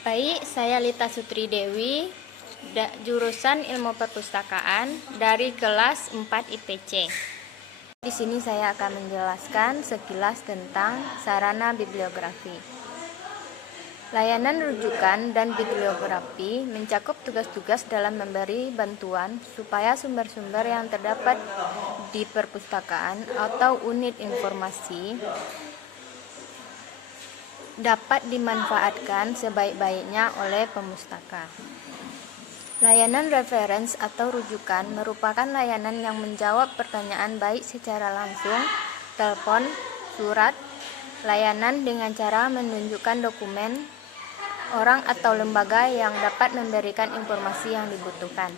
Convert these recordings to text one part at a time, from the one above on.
Baik, saya Lita Sutri Dewi, jurusan Ilmu Perpustakaan dari kelas 4 IPC. Di sini saya akan menjelaskan sekilas tentang sarana bibliografi. Layanan rujukan dan bibliografi mencakup tugas-tugas dalam memberi bantuan supaya sumber-sumber yang terdapat di perpustakaan atau unit informasi dapat dimanfaatkan sebaik-baiknya oleh pemustaka. Layanan reference atau rujukan merupakan layanan yang menjawab pertanyaan baik secara langsung, telepon, surat, layanan dengan cara menunjukkan dokumen, orang atau lembaga yang dapat memberikan informasi yang dibutuhkan.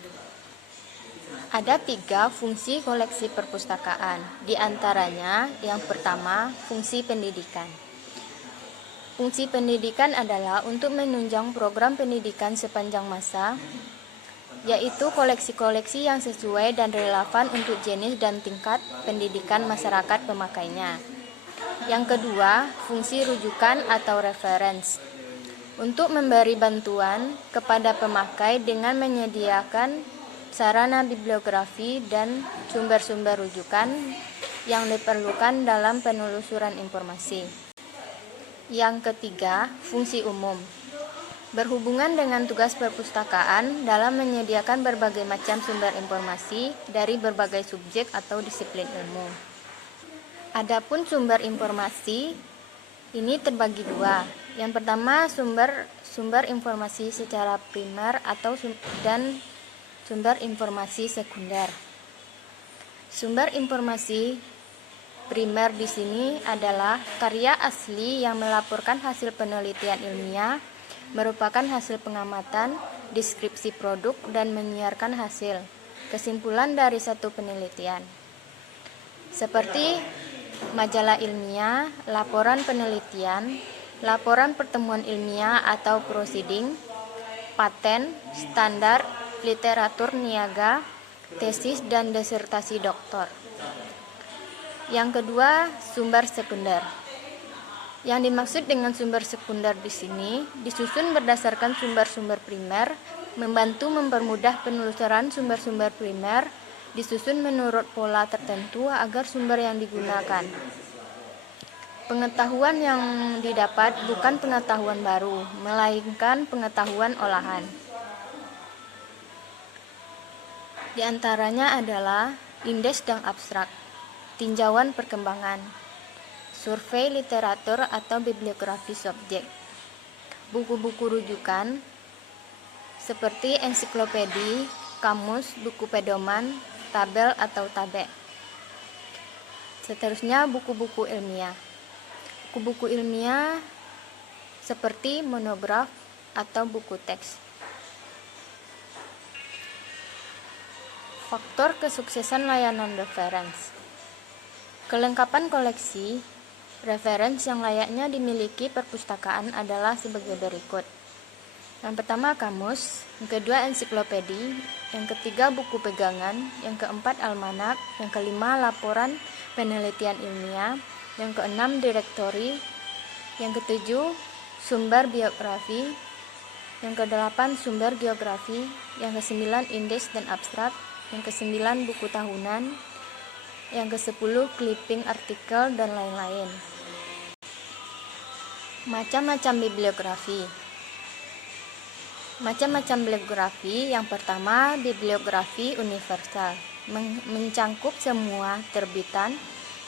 Ada 3 fungsi koleksi perpustakaan, di antaranya yang pertama, fungsi pendidikan. Fungsi pendidikan adalah untuk menunjang program pendidikan sepanjang masa, yaitu koleksi-koleksi yang sesuai dan relevan untuk jenis dan tingkat pendidikan masyarakat pemakainya. Yang kedua, fungsi rujukan atau reference, untuk memberi bantuan kepada pemakai dengan menyediakan sarana bibliografi dan sumber-sumber rujukan yang diperlukan dalam penelusuran informasi. Yang ketiga, fungsi umum, berhubungan dengan tugas perpustakaan dalam menyediakan berbagai macam sumber informasi dari berbagai subjek atau disiplin ilmu. Adapun sumber informasi ini terbagi 2. Yang pertama, sumber informasi secara primer dan sumber informasi sekunder. Sumber informasi primer di sini adalah karya asli yang melaporkan hasil penelitian ilmiah, merupakan hasil pengamatan, deskripsi produk, dan menyiarkan hasil kesimpulan dari satu penelitian. Seperti majalah ilmiah, laporan penelitian, laporan pertemuan ilmiah atau proceeding, paten, standar, literatur niaga, tesis, dan disertasi doktor. Yang kedua, sumber sekunder. Yang dimaksud dengan sumber sekunder di sini disusun berdasarkan sumber-sumber primer, membantu mempermudah penelusuran sumber-sumber primer, disusun menurut pola tertentu agar sumber yang digunakan. Pengetahuan yang didapat bukan pengetahuan baru, melainkan pengetahuan olahan. Di antaranya adalah indeks dan abstrak, tinjauan perkembangan, survei literatur atau bibliografi subjek, buku-buku rujukan seperti ensiklopedi, kamus, buku pedoman, tabel atau tabek. Seterusnya, buku-buku ilmiah. Buku-buku ilmiah seperti monograf atau buku teks. Faktor kesuksesan layanan reference. Kelengkapan koleksi reference yang layaknya dimiliki perpustakaan adalah sebagai berikut. Yang pertama, kamus. Yang kedua, ensiklopedi. Yang ketiga, buku pegangan. Yang keempat, almanak. Yang kelima, laporan penelitian ilmiah. Yang keenam, direktori. Yang ketujuh, sumber biografi. Yang kedelapan, sumber geografi. Yang kesembilan, indeks dan abstrak. Yang kesembilan, buku tahunan. Yang ke-10, clipping artikel, dan lain-lain. Macam-macam bibliografi. Macam-macam bibliografi. Yang pertama, bibliografi universal, mencangkup semua terbitan,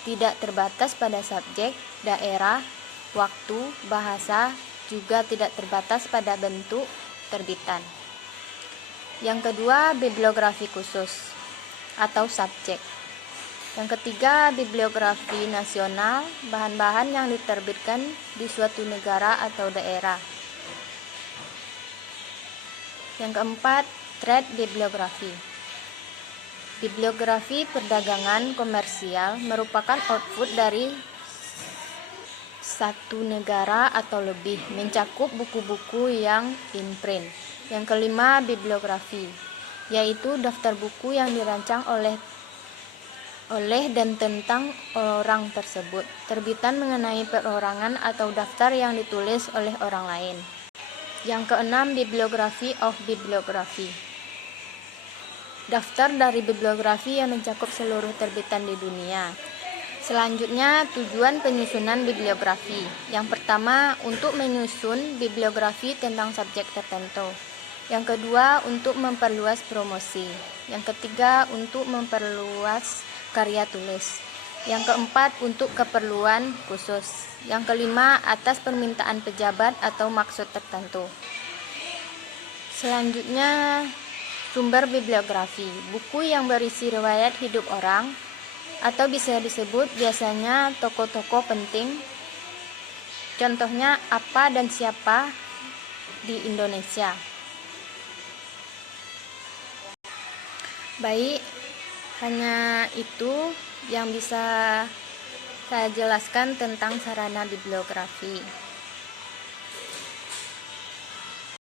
tidak terbatas pada subjek, daerah, waktu, bahasa, juga tidak terbatas pada bentuk terbitan. Yang kedua, bibliografi khusus atau subjek. Yang ketiga, bibliografi nasional, bahan-bahan yang diterbitkan di suatu negara atau daerah. Yang keempat, trade bibliografi. Bibliografi perdagangan komersial merupakan output dari satu negara atau lebih, mencakup buku-buku yang in-print. Yang kelima, bibliografi, yaitu daftar buku yang dirancang oleh dan tentang orang tersebut, terbitan mengenai perorangan atau daftar yang ditulis oleh orang lain. Yang keenam, bibliografi of bibliografi. Daftar dari bibliografi yang mencakup seluruh terbitan di dunia. Selanjutnya, tujuan penyusunan bibliografi. Yang pertama, untuk menyusun bibliografi tentang subjek tertentu. Yang kedua, untuk memperluas promosi. Yang ketiga, untuk memperluas karya tulis. Yang keempat, untuk keperluan khusus. Yang kelima, atas permintaan pejabat atau maksud tertentu. Selanjutnya, sumber bibliografi. Buku yang berisi riwayat hidup orang, atau bisa disebut biasanya tokoh-tokoh penting. Contohnya apa dan siapa di Indonesia. Baik, hanya itu yang bisa saya jelaskan tentang sarana bibliografi.